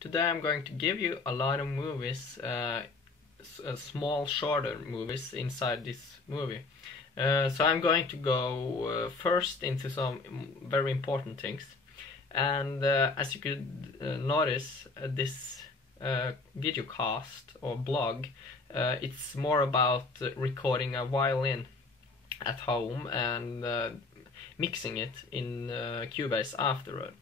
Today I'm going to give you a lot of movies, small, shorter movies inside this movie. So I'm going to go first into some very important things. And as you could notice, this videocast or blog, it's more about recording a violin at home and mixing it in Cubase afterward.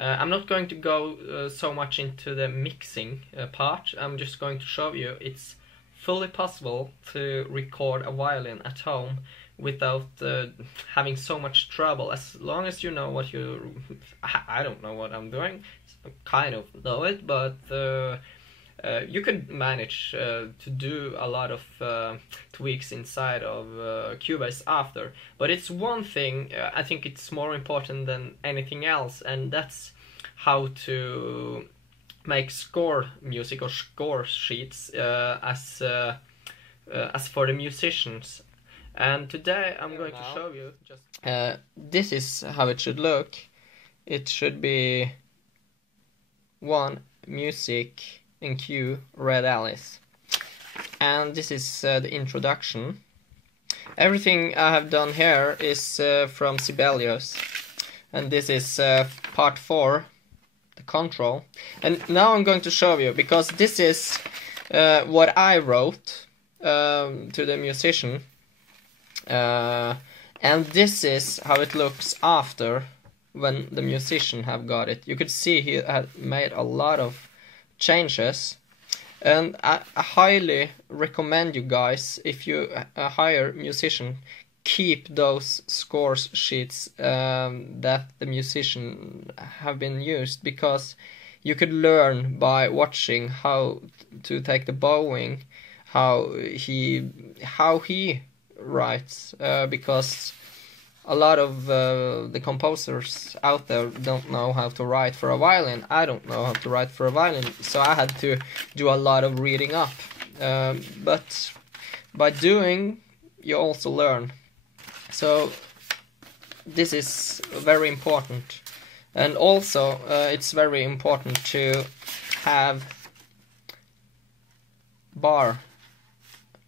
I'm not going to go so much into the mixing part. I'm just going to show you it's fully possible to record a violin at home without having so much trouble, as long as you know what you... I don't know what I'm doing, kind of know it, but you could manage to do a lot of tweaks inside of Cubase after. But it's one thing, I think it's more important than anything else, and that's how to make score music or score sheets as for the musicians. And today I'm going to show you just... this is how it should look. It should be one music in Q, Red Alice. And this is the introduction. Everything I have done here is from Sibelius. And this is part 4, the control. And now I'm going to show you, because this is what I wrote to the musician. And this is how it looks after, when the musician have got it. You could see he had made a lot of changes, and I highly recommend you guys, if you hire a musician, keep those scores sheets that the musician have been used, because you could learn by watching how to take the bowing, how he writes, because a lot of the composers out there don't know how to write for a violin. I don't know how to write for a violin, so I had to do a lot of reading up. But by doing, you also learn. So this is very important. And also, it's very important to have bar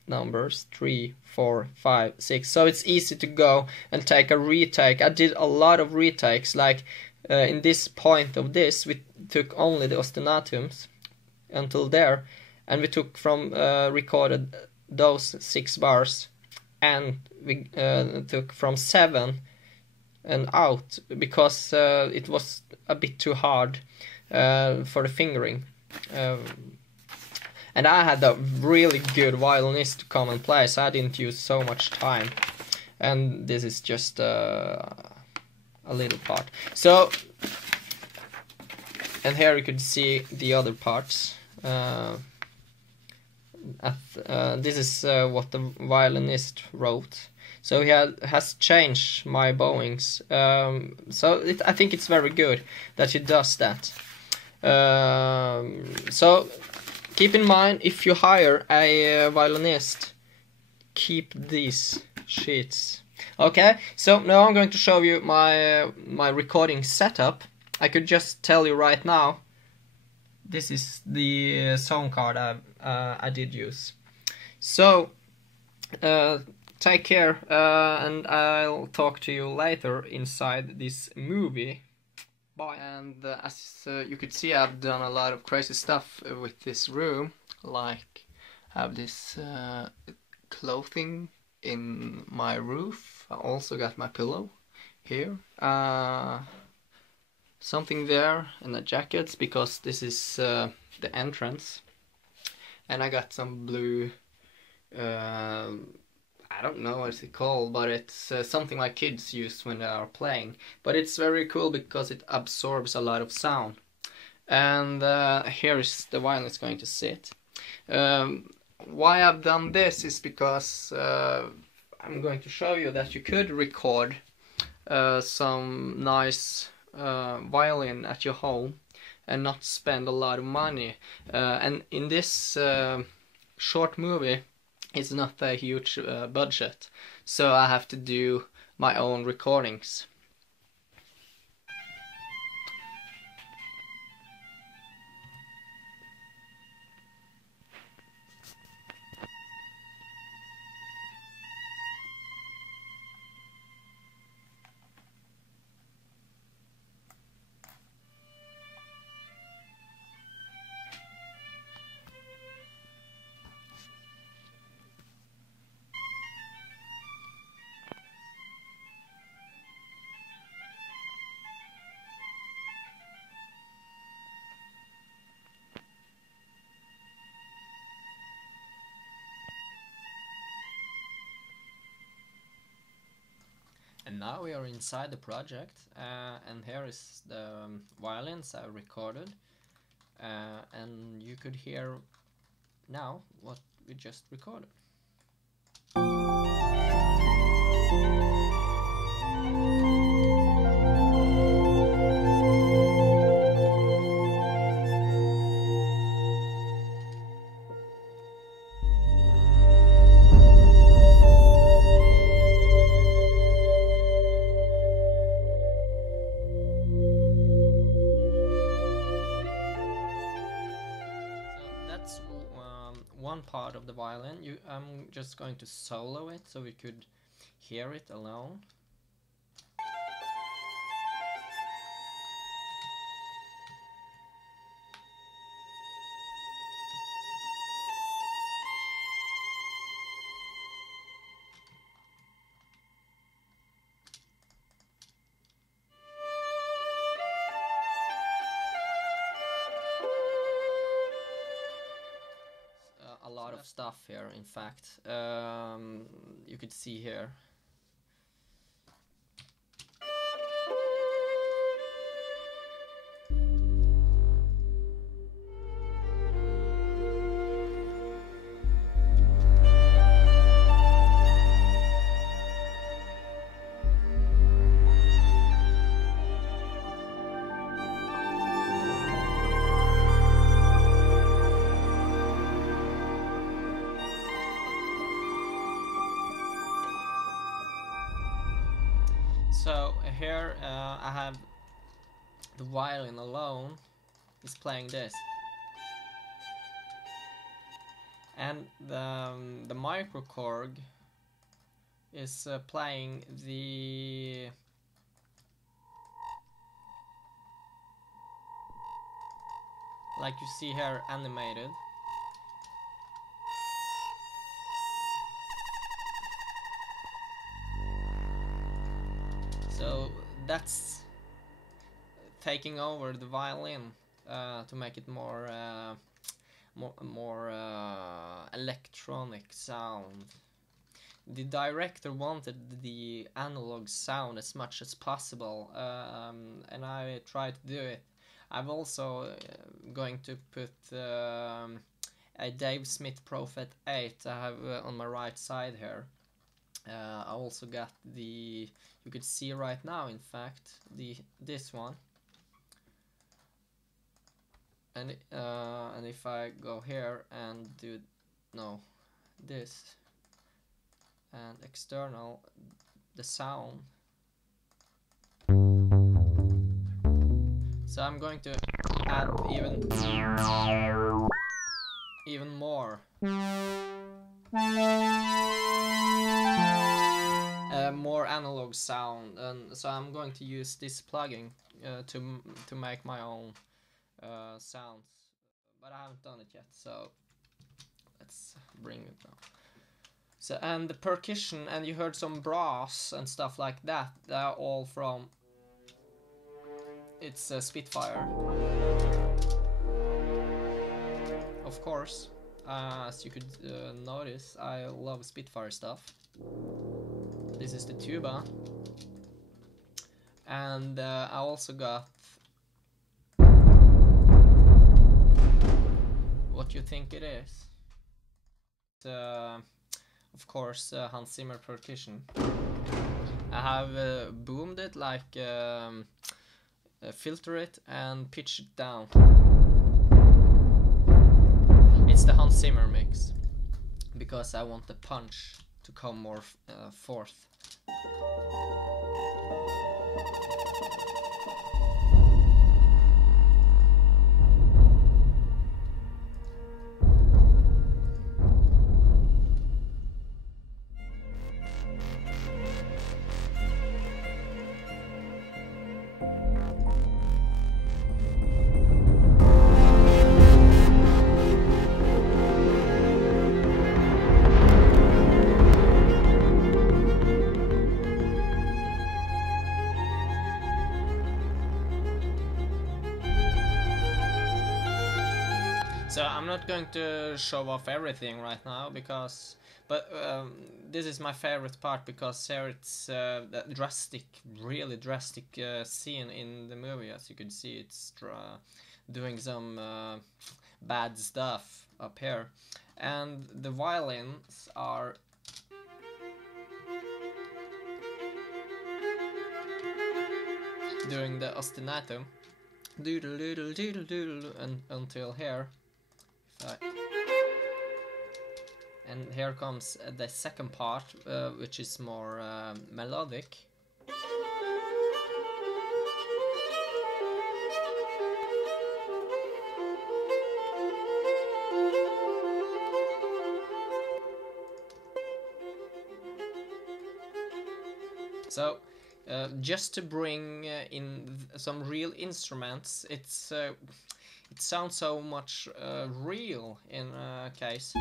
numbers 3, 4, 5, 6, so it's easy to go and take a retake. I did a lot of retakes, like in this point of this we took only the ostinatums until there, and we took from recorded those 6 bars, and we took from 7 and out, because it was a bit too hard for the fingering. And I had a really good violinist to come and play, so I didn't use so much time. And this is just a little part. So, and here you could see the other parts. This is what the violinist wrote. So he has changed my bowings. So I think it's very good that he does that. So keep in mind, if you hire a violinist, keep these sheets. Okay, so now I'm going to show you my recording setup. I could just tell you right now, this is the sound card I did use. So take care, and I'll talk to you later inside this movie. Bye. And as you could see, I've done a lot of crazy stuff with this room, like have this clothing in my roof. I also got my pillow here, something there, and the jackets, because this is the entrance. And I got some blue, I don't know what it's called, but it's something like kids use when they are playing. But it's very cool because it absorbs a lot of sound. And here is the violin it's going to sit. Why I've done this is because I'm going to show you that you could record some nice violin at your home and not spend a lot of money. And in this short movie, it's not a huge budget, so I have to do my own recordings. now we are inside the project, and here is the violins I recorded, and you could hear now what we just recorded. One part of the violin. I'm just going to solo it so we could hear it alone. A lot of stuff here, in fact. You could see here. So here I have the violin alone is playing this, and the microcorg is playing the like you see here animated. So that's taking over the violin to make it more electronic sound. The director wanted the analog sound as much as possible, and I tried to do it. I'm also going to put a Dave Smith Prophet 8 I have on my right side here. I also got the, you could see right now, in fact, this one, and if I go here and do this and external, the sound. So I'm going to add even more. More analog sound, and so I'm going to use this plugin to make my own sounds, but I haven't done it yet, so let's bring it down. So, and the percussion, and you heard some brass and stuff like that, they're all from, it's a Spitfire, of course. As you could notice, I love Spitfire stuff. This is the tuba, and I also got, what you think it is? Of course, Hans Zimmer percussion. I have boomed it, like filter it and pitch it down. It's the Hans Zimmer mix, because I want the punch to come more forth. So I'm not going to show off everything right now because, but this is my favorite part because here it's the drastic, really drastic scene in the movie. As you can see, it's doing some bad stuff up here, and the violins are doing the ostinato, doodle doodle doodle doodle, and until here. And here comes the second part, which is more melodic. So, just to bring in some real instruments, it sounds so much real in a case.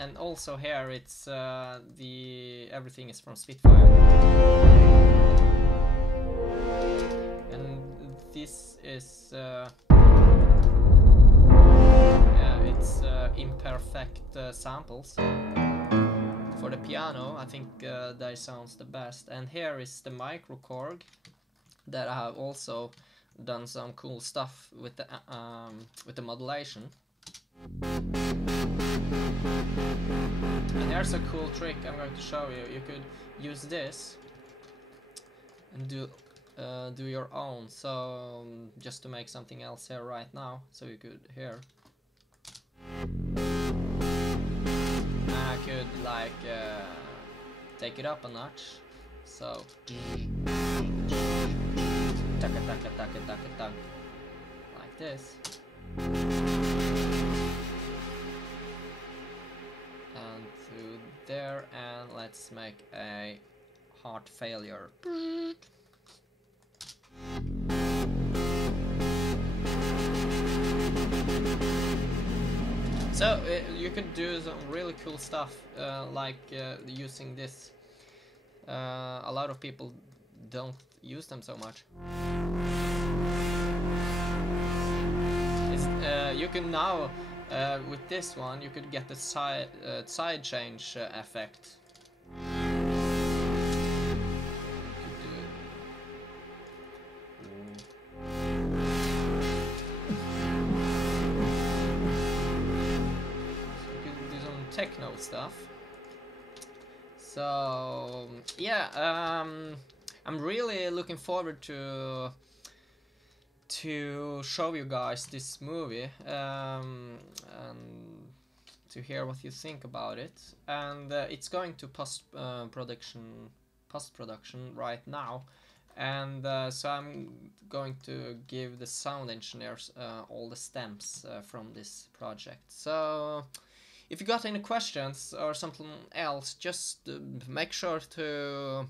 And also here it's everything is from Spitfire, and this is it's imperfect samples. For the piano, I think that sounds the best. And here is the microKORG that I have also done some cool stuff with the modulation. And here's a cool trick I'm going to show you. You could use this and do your own. So just to make something else here right now, so you could hear. And I could like take it up a notch. So taka taka taka taka taka, like this. And through there, and let's make a heart failure. So you could do some really cool stuff, like using this. A lot of people don't use them so much. You can now, with this one, you could get the side change effect. Techno stuff. So yeah, I'm really looking forward to show you guys this movie and to hear what you think about it. And it's going to post production right now, and so I'm going to give the sound engineers all the stems from this project. So if you got any questions or something else, just make sure to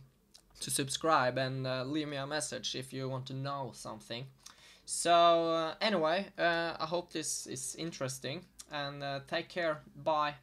subscribe and leave me a message if you want to know something. So anyway, I hope this is interesting, and take care. Bye.